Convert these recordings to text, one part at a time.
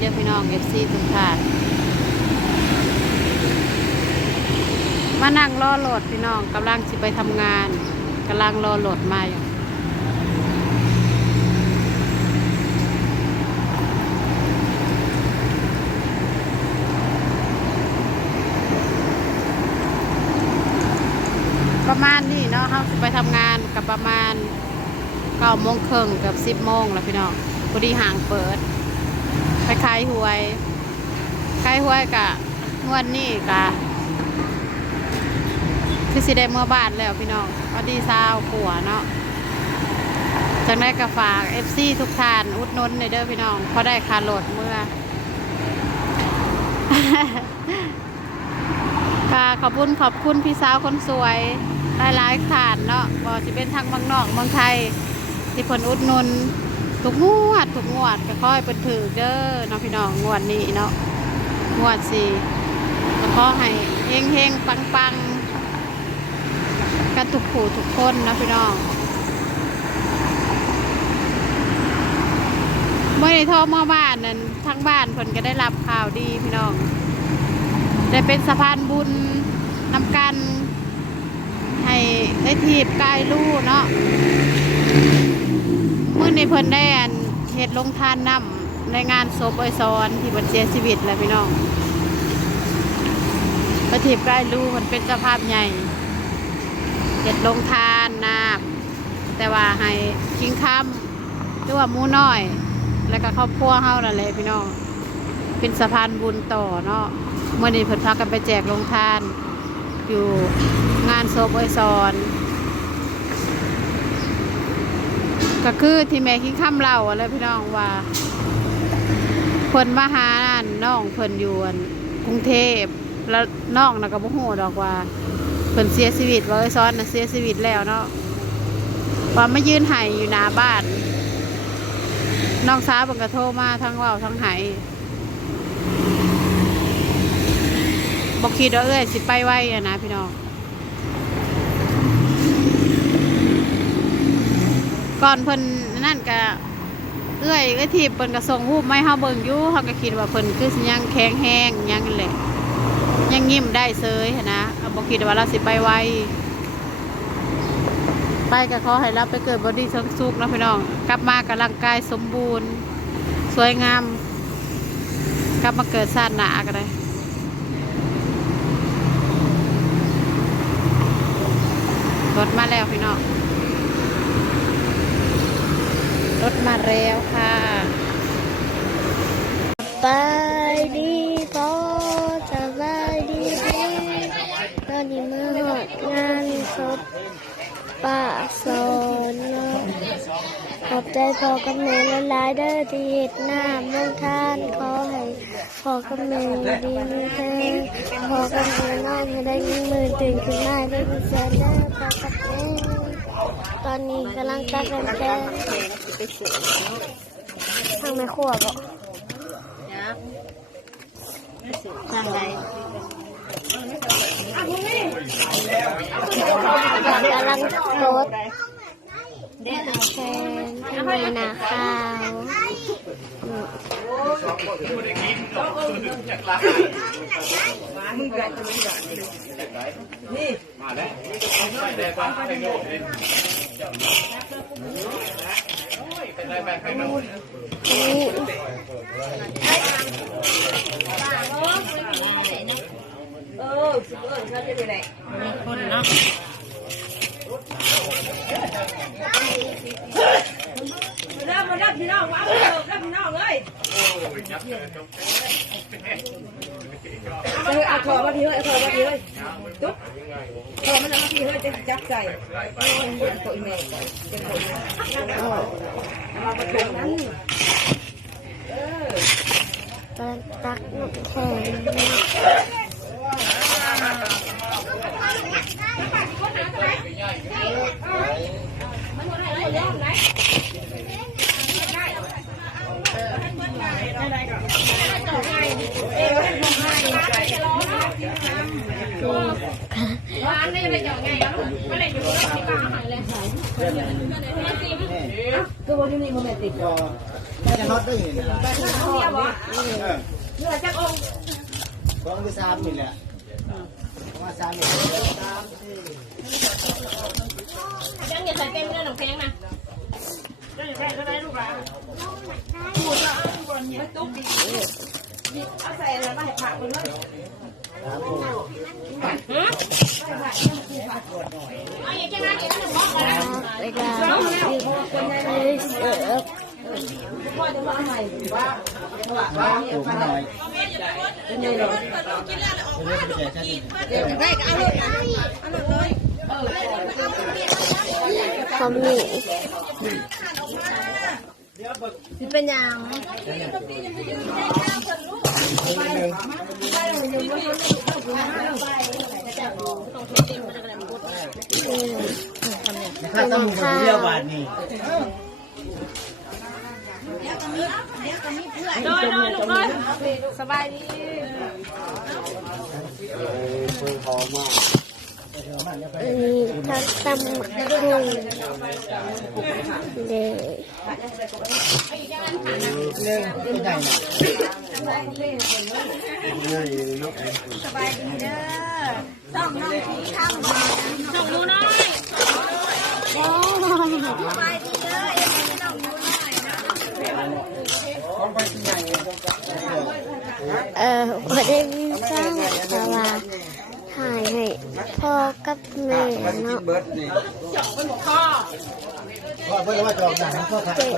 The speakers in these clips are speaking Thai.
เด้อพี่น้องเอฟซีทุกท่านมานั่งรอโหลดพี่น้องกำลังสิไปทำงานกำลังรอโหลดมาอยู่ประมาณนี้เนาะเขาไปทำงานกับประมาณเก้าโมงครึ่งกับสิบโมงแล้วพี่น้องพอดีห่างเปิด ไปขายหวยขายหวยกะงวดนี้กะคือสิได้เมื่อบานแล้วพี่น้องพอดีซาวปัวเนาะจังได้กะฝากเอฟซีทุกทาน อุดนนในเด้อพี่น้องเพราะได้คาโหลดเมื่อค่ะขอบคุณขอบคุณพี่สาวคนสวยหลายๆทานเนาะบ่จะเป็นทางเมืองนอกเมืองไทยที่เพิ่นอุดนุน ทุกงวดทุกงวดก็ค่อยเป็นถือเด้อเนาะพี่น้องงวดนี้เนาะงวดสี่ก็ขอให้เฮงเฮงปังปังกันทุกผู้ทุกคนนาะพี่น้องเมื่อในโทรมาบ้านนั้นทั้งบ้านเพิ่นก็ได้รับข่าวดีพี่น้องได้เป็นสะพานบุญนำกัน ให้ได้ทีบกายลู่เนาะ เมื่อในเพิ่นได้อันเฮ็ดลงทานน้ำในงานศพไอซอนที่เพิ่นเสียชีวิตแล้วพี่น้องประทีปใกล้รู้มันเป็นเจ้าภาพใหญ่เฮ็ดลงทานน้ำแต่ว่าให้คิงคำหรือว่ามูน้อย แล้วก็ครอบครัวเฮานั่นแหละพี่น้อง เป็นสะพานบุญต่อเนาะเมื่อนี้เพิ่นพากันไปแจกลงทาน อยู่งานศพไอซอน ก็คือที่แม่คิงค้ำเล่าอะไรพี่น้องว่าเพิ่นมาหาอันน้องเพิ่นอยู่อันกรุงเทพแล้วน้องน่ะก็บ่ฮู้ดอกว่าเพิ่นเสียชีวิตว่าไอ้ซ้อนน่ะเสียชีวิตแล้วเนาะว่ามายืนไห้อยู่หน้าบ้านน้องสาวเพิ่นก็โทรมาทั้งเว้าทั้งไห้บ่คิดว่าเอ้ยสิไปไว้อะนะพี่น้อง ก่อนเพิ่นนั่นก็เอื้อยเอ้ยทีบเพิ่นก็ส่งรูปมาให้เฮาเบิ่งอยู่เฮาก็คิดว่าเพิ่นคือสิยังแข็งแห้งยังแหละยังยิ้มได้เซยนะเอาบ่คิดว่าเราสิไปไวไปก็ขอให้รับไปเกิดบอดี้สุขนะพี่น้อง กลับมากับร่างกายสมบูรณ์ สวยงาม กลับมาเกิดชาติหน้าก็ได้รถมาแล้วพี่น้อง รถ มาแล้วค่ะบายดีพอสบายดีดีตอนนี้มาหอดงานศพป้าสอนเนขอบใจพอกับแม่หลายเด้อที่เฮ็ดหน้าลงทานขอให้พอกับแม่ดีมีแท้พอกับแม่น้องให้ได้เงินหมื่นตื่นขึ้นมาได้เงินแสนเด้อพอกับแม่ ตอนนี้กำลังตัดกันแกงทางไม่ขวบอะทางไหนกำลังโพสต์แฟนที่มีนาข้าวอืมนี่คนเนาะเริ่มมาเริ่มพี่น้องว้าวเริ่มเริ่มพี่น้อง เลยเออเอาถอดมาทีเลยเอาถอดมาทีเลยตุ๊บถอดมันมาทีเลยจะจับใจตัวอีเมลเป็นตัวเอามาถูกนั้นกำลังตักน้ำแข็ง คือคือวันนี้โมเมนติดจะน็อตได้ยังไงเอาเมียบ่เออเนื้อจักองค์สองหรือสามนี่แหละประมาณสามนี่ยังอย่าใส่เต็มเนื้อหนังแพงนะไม่ตุ๊กดิเอาใส่อะไรมาให้ผักมันเลยสามคนเอาอย่างแค่นั้นเองนะบอกนะเวลาไปเสิร์ฟพ่อจะว่าให้ปลูกมาหน่อยเดี๋ยวเราจะแจกชั้นเดี๋ยวได้ก็เอาเลยเอาเลยเออคอ มมี่เป็นยังนะครับต้องมีคนเดียวบาทนี่โดยโดยลูกเลยสบายดีอั อันนี้ก็ตำามกุ้งเลยสบายดีเด้อส่องน้องผีข้ามาส่องดูหน่อยสบายดีเด้อยังไม่น้องดูหน่อยนะเออวันนี้ว่าถ่ายให้ พ่อกับแม่เนาะเบิร์ดนี่พ่อเบิร์ดว่าจองหนังพ่อถ่ายเจ๊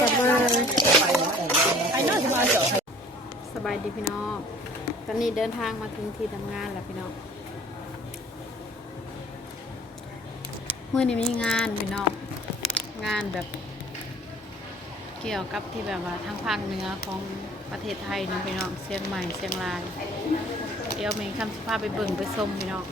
จะมาสบายดีพี่น้อง ตอนนี้เดินทางมาถึงที่ทำงานแล้วพี่น้องเมื่อนี้มีงานพี่น้อง งานแบบ เกี่ยวกับที่แบบว่าทางภาคเหนือของประเทศไทยนะพี่น้องเชียงใหม่เชียงราย เดี๋ยวมีคำสิพาไปเบิ่งไปชมพี่น้อง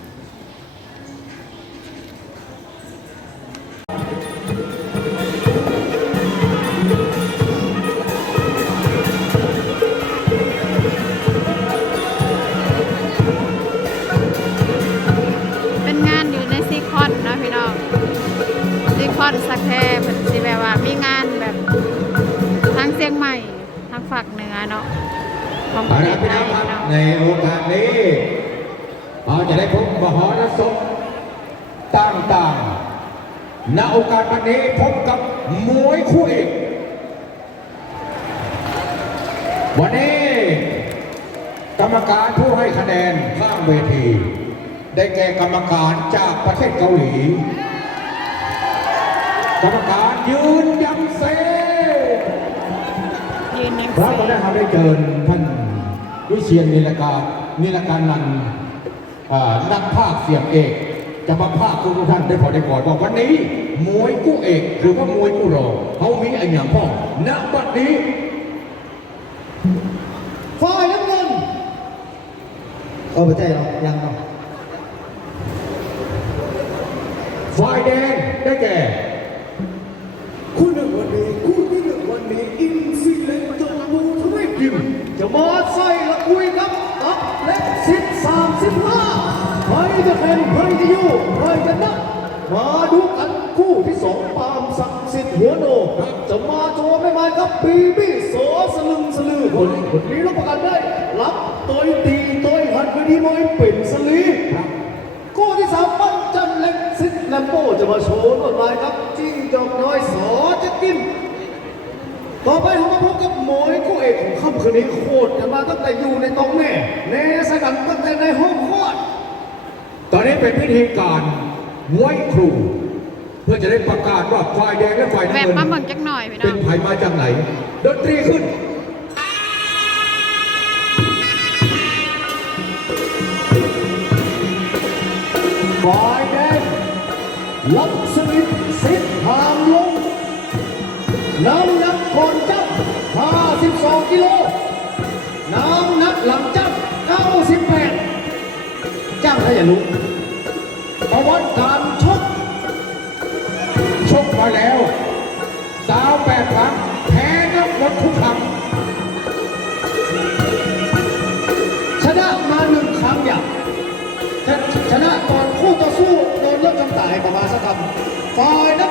างฝั่งเหนือเนาะของประเทศไทยเนาะในโอกาสนี้เราจะได้พบมหรสพต่างๆณโอกาสวันนี้พบกับมวยคู่เอกวันนี้ กรรมการผู้ให้คะแนนข้างเวที ได้แก่กรรมการจากประเทศเกาหลี กรรมการยืนยังเซ ยืนยังพระเซก็ได้เราได้เจอท่านวิเชียนนิลกานิลการนันท์อ่านักภาคเสียงเอกจะมาภาคทุกท่านได้พอได้ก่อนว่าวันนี้มวยกู้เอกหรือว่ามวยกู้รองเขามีอันอย่างพ่อณบัดนี้ ฝ่ายน้ำเงินโอ้ไม่ใช่หรอกยังเนาะฝ่ายแดง ใครจะนับมาดูกันคู่ที่สองปามศักดิ์สิทธิ์หัวโนจะมาโจมไม่มาครับบีบี้โสสลึงสลือคนนี้คนนี้รับประกันได้รับตัวตีตัวหันไปดีมวยเป็นสลีคู่ที่สามปั้นจันเล็กซิดแลมโบจะมาโชว์ลวดลายครับจิ้งจอกน้อยสอจะกินต่อไปเรามาพบกับหมวยคู่เอกของค่ำคืนนี้โคตรกันมาตั้งแต่อยู่ในตองแม่เนสกันตั้งแต่ในห้อง เป็นพิธีการมวยครู เพื่อจะได้ประกาศว่าฝ่ายแดงและฝ่ายแบน้ำบเงินมาเบิ่งจักหน่อยพี่น้เป็อนงไผ่มาจากไหนดนตรีขึ้นฝ่ายแดงลักษณิตสิทธิ์หางลงน้ำหนักก่อนจับ52 กิโล น้ำหนักหลังจับ98จ้างถ้าอย่ารู้ ประวัติการชกชกมาแล้วสาวแปดครั้งแพ้นับหมดทุกครั้งชนะมาหนึ่งครั้งอย่างชชนะตอนคู่ต่อสู้โดนเลิกจำตายประมาณสักคำฝ่ายนั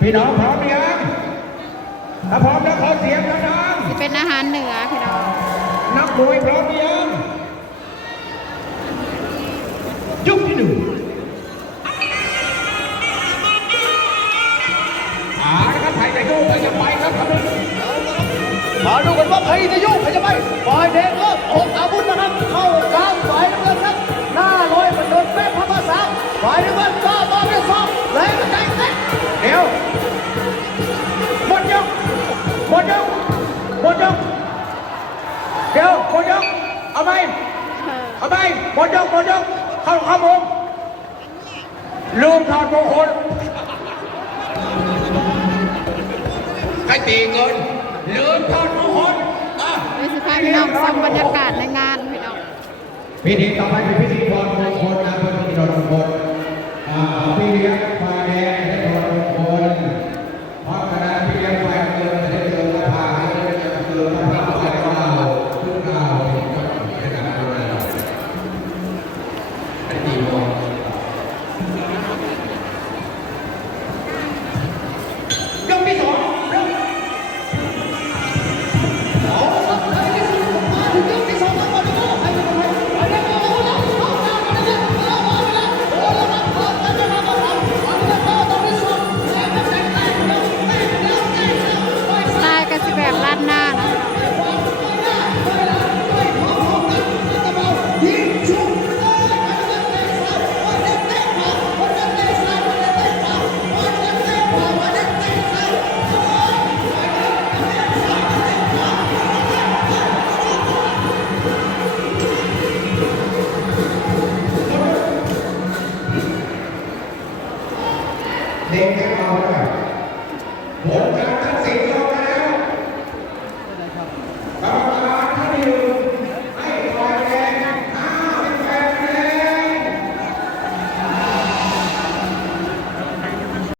พี่น้องพร้อมหรือยังถ้าพร้อมแล้วขอเสียงดังที่เป็นอาหารเหนือพี่น้องๆนักมวยพร้อมหรือยังยกที่หนึ่งอ่านะครับใครจะโยกใครจะไปครับครับมาดูกันว่าใครจะโยกใครจะไปฝ่ายแดงเริ่มออก ดี๋ยวหมดยกเอาไหมเออเอาไหมหมดยกหมดยกเข้าเข้ามุมลืมถอดมงคลใครตีเกินลืมถอดมงคลอะเดี๋ยวสิพาพี่น้องชมบรรยากาศในงานพี่น้องพิธีต่อไปเป็นพิธีถอดมงคลนะเป็นพิธีถอดมงคลอ่าพี่เลี้ยง